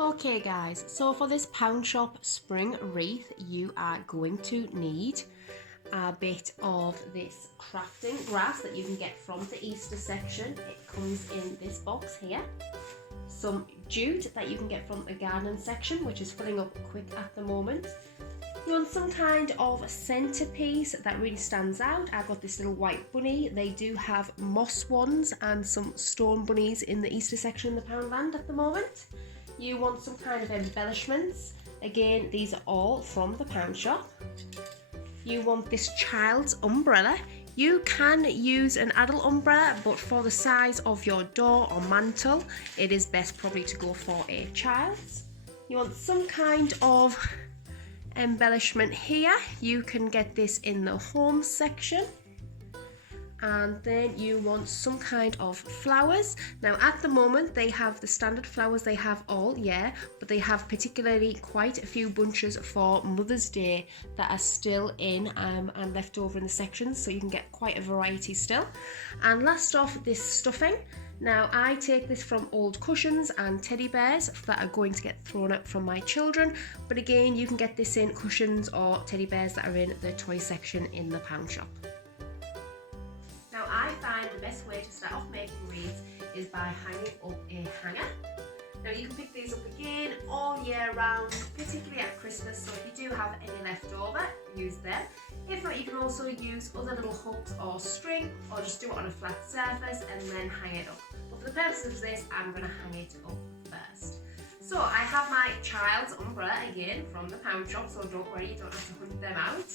Okay guys, so for this Poundshop spring wreath you are going to need a bit of this crafting grass that you can get from the Easter section. It comes in this box here. Some jute that you can get from the garden section, which is filling up quick at the moment. You want some kind of centerpiece that really stands out. I've got this little white bunny. They do have moss ones and some stone bunnies in the Easter section in the Poundland at the moment. You want some kind of embellishments. Again, these are all from the Poundshop. You want this child's umbrella. You can use an adult umbrella, but for the size of your door or mantle, it is best probably to go for a child's. You want some kind of embellishment here. You can get this in the home section. And then you want some kind of flowers. Now at the moment they have the standard flowers they have all year, but they have particularly quite a few bunches for Mother's Day that are still in and left over in the sections, so you can get quite a variety still. And last off, this stuffing. Now I take this from old cushions and teddy bears that are going to get thrown out from my children, but again you can get this in cushions or teddy bears that are in the toy section in the Poundshop. Now I find the best way to start off making wreaths is by hanging up a hanger. Now you can pick these up again all year round, particularly at Christmas, so if you do have any left over, use them. If not, you can also use other little hooks or string, or just do it on a flat surface and then hang it up. But for the purpose of this, I'm going to hang it up first. So I have my child's umbrella again from the Poundshop, so don't worry, you don't have to hunt them out.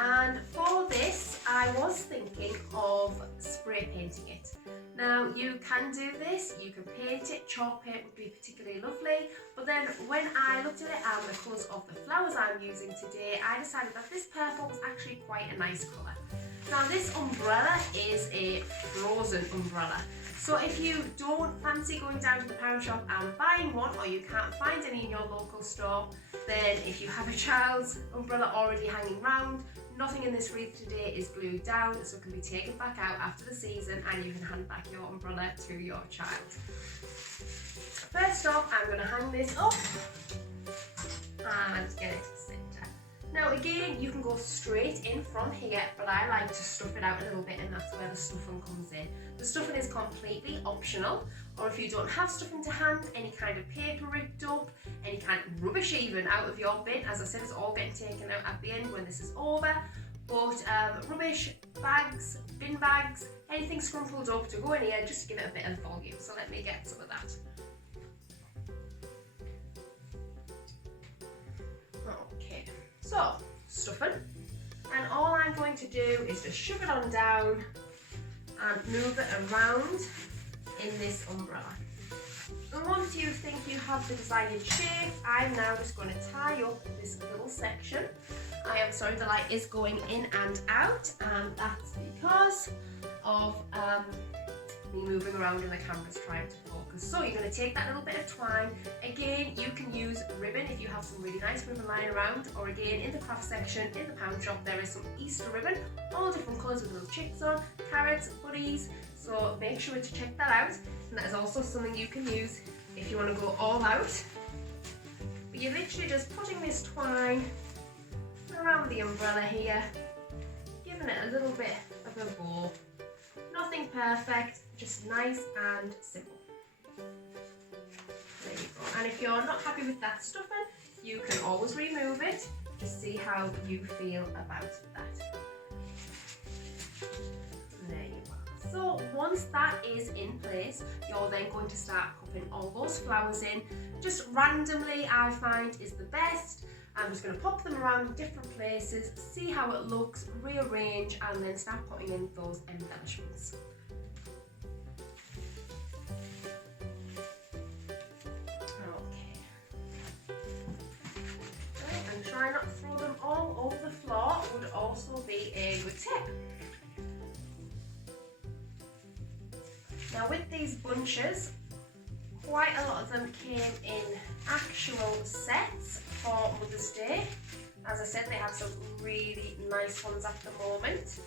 And for this, I was thinking of spray painting it. Now you can do this, you can paint it, chalk paint would be particularly lovely, but then when I looked at it and the colours of the flowers I'm using today, I decided that this purple was actually quite a nice colour. Now this umbrella is a frozen umbrella. So if you don't fancy going down to the Poundshop and buying one, or you can't find any in your local store, then if you have a child's umbrella already hanging around, nothing in this wreath today is glued down, so it can be taken back out after the season and you can hand back your umbrella to your child. First off, I'm going to hang this up and get it to the centre. Now again, you can go straight in from here, but I like to stuff it out a little bit, and that's where the stuffing comes in. The stuffing is completely optional, or if you don't have stuffing to hand, any kind of paper ripped up, any kind of rubbish even out of your bin, as I said, it's all getting taken out at the end when this is over. But rubbish, bags, bin bags, anything scrumpled up to go in here, just to give it a bit of volume. So let me get some of that. Okay, so stuffing, and all I'm going to do is just shove it on down and move it around in this umbrella. And once you think you have the desired shape, I'm now just going to tie up this little section. I am sorry, the light is going in and out, and that's because of me moving around and the camera's trying to focus. So you're going to take that little bit of twine. Again, you can use ribbon if you have some really nice ribbon lying around, or again in the craft section in the Poundshop there is some Easter ribbon, all different colours with little chicks on, carrots, bunnies, so make sure to check that out. And that is also something you can use if you want to go all out. But you're literally just putting this twine around the umbrella here, giving it a little bit of a bow. Nothing perfect, just nice and simple. There you go. And if you're not happy with that stuffing, you can always remove it. Just see how you feel about that. There you are. So once that is in place, you're then going to start popping all those flowers in. Just randomly, I find is the best. I'm just going to pop them around in different places, see how it looks, rearrange, and then start putting in those embellishments. Okay. And try not to throw them all over the floor would also be a good tip. Now with these bunches, quite a lot of them came in actual sets for Mother's Day. As I said, they have some really nice ones at the moment.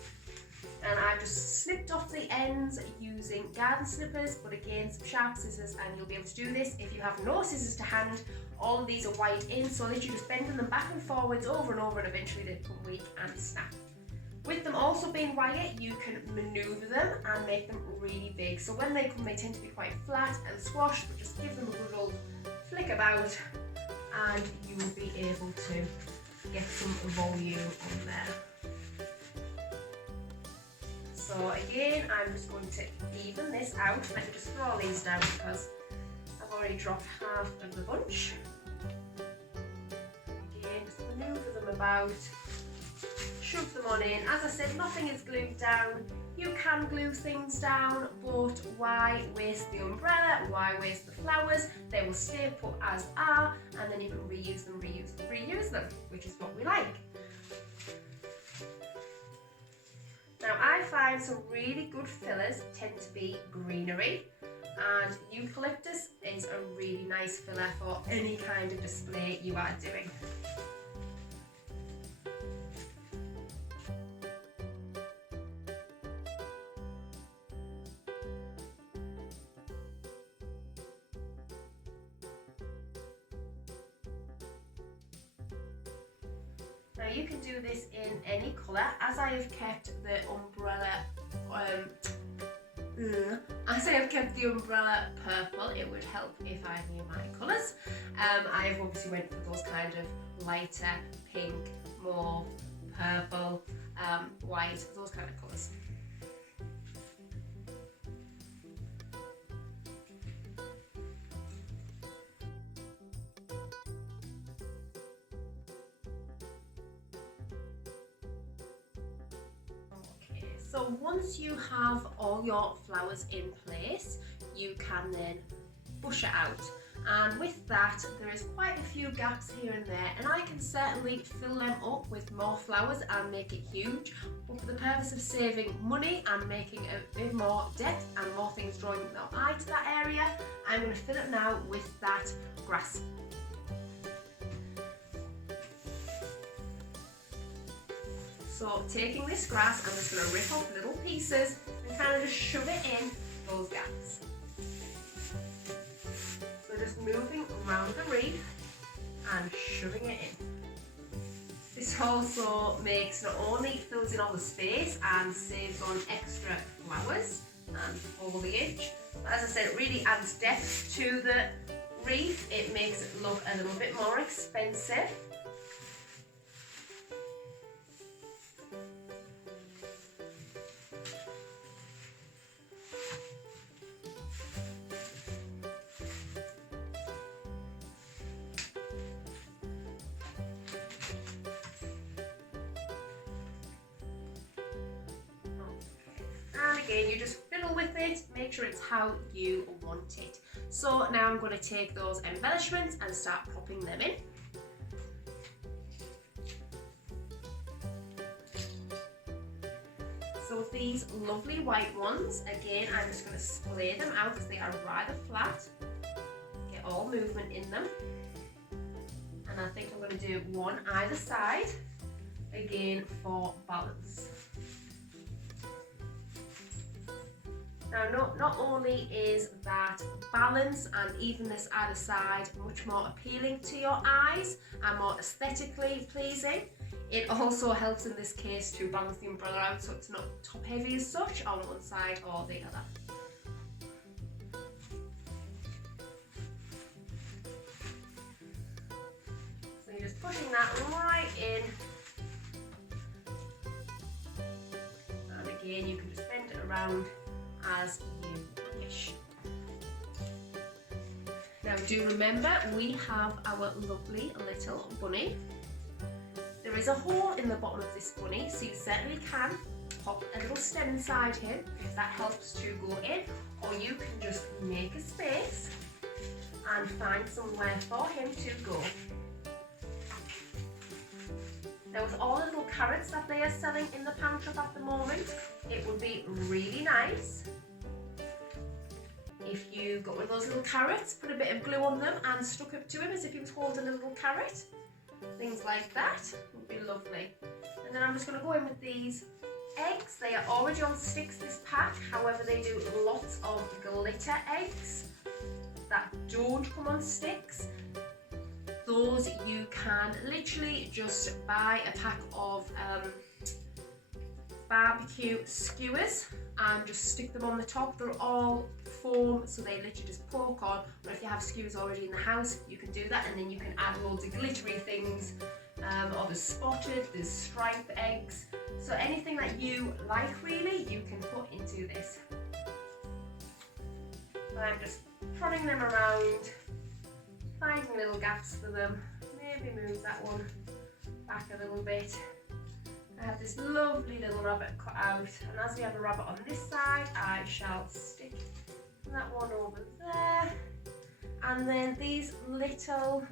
and I've just snipped off the ends using garden snippers, but again some sharp scissors, and you'll be able to do this if you have no scissors to hand. All of these are white in, so literally just bending them back and forwards over and over, and eventually they become weak and snap. With them also being wire, you can manoeuvre them and make them really big. So when they come, they tend to be quite flat and squashed, but just give them a good old flick about and you will be able to get some volume on there. So again, I'm just going to even this out. Let me just throw these down because I've already dropped half of the bunch. Again, just manoeuvre them about. Shove them on in. As I said, nothing is glued down. You can glue things down, but why waste the umbrella? Why waste the flowers? They will stay put as are, and then you can reuse them, reuse them, which is what we like. Now, I find some really good fillers tend to be greenery, and eucalyptus is a really nice filler for any kind of display you are doing. Now you can do this in any colour. As I have kept the umbrella purple, it would help if I knew my colours. I have obviously went for those kind of lighter pink, mauve, purple, white, those kind of colours. So once you have all your flowers in place, you can then bush it out. And with that, there is quite a few gaps here and there, and I can certainly fill them up with more flowers and make it huge. But for the purpose of saving money and making a bit more depth and more things drawing their eye to that area, I'm going to fill it now with that grass. So taking this grass, I'm just going to rip off little pieces and kind of just shove it in those gaps. So just moving around the wreath and shoving it in. This also makes, not only fills in all the space and saves on extra flowers and foliage, but as I said, it really adds depth to the wreath. It makes it look a little bit more expensive. Again, you just fiddle with it, make sure it's how you want it. So now I'm going to take those embellishments and start popping them in. So these lovely white ones, again, I'm just going to splay them out because they are rather flat. Get all movement in them. And I think I'm going to do one either side, again for balance. Now, not only is that balance and evenness either side much more appealing to your eyes and more aesthetically pleasing, it also helps in this case to balance the umbrella out so it's not top heavy as such on one side or the other. So you're just pushing that right in, and again you can just bend it around as you wish. Now do remember, we have our lovely little bunny. There is a hole in the bottom of this bunny, so you certainly can pop a little stem inside him if that helps to go in, or you can just make a space and find somewhere for him to go. Now with all the little carrots that they are selling in the Poundshop at the moment, it would be really nice if you got one of those little carrots, put a bit of glue on them and stuck it to him as if he was holding a little carrot. Things like that would be lovely. And then I'm just going to go in with these eggs. They are already on sticks this pack, however they do lots of glitter eggs that don't come on sticks. Those you can literally just buy a pack of barbecue skewers and just stick them on the top. They're all foam, so they literally just poke on, or if you have skewers already in the house, you can do that, and then you can add loads of glittery things. Or there's spotted, there's striped eggs, so anything that you like really, you can put into this. And I'm just prodding them around, finding little gaps for them. Maybe move that one back a little bit. I have this lovely little rabbit cut out, and as we have a rabbit on this side, I shall stick that one over there. And then these little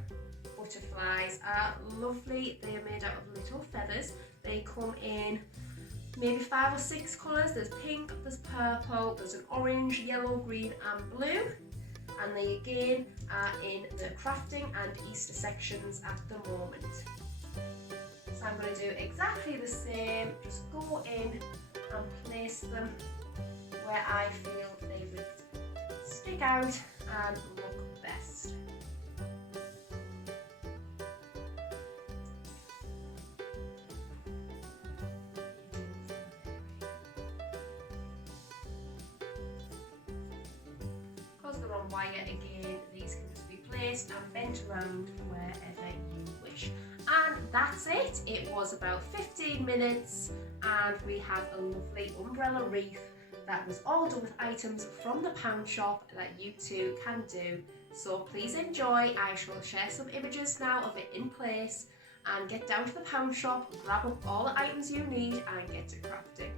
butterflies are lovely. They are made out of little feathers. They come in maybe 5 or 6 colours. There's pink, there's purple, there's an orange, yellow, green and blue. And they again are in the crafting and Easter sections at the moment. So I'm going to do exactly the same, just go in and place them where I feel they would stick out and look best. Because they're on wire again, these can just be placed and bent around wherever you wish. And that's it. It was about 15 minutes and we have a lovely umbrella wreath that was all done with items from the Poundshop that you too can do. So please enjoy. I shall share some images now of it in place, and get down to the Poundshop, grab up all the items you need and get to crafting.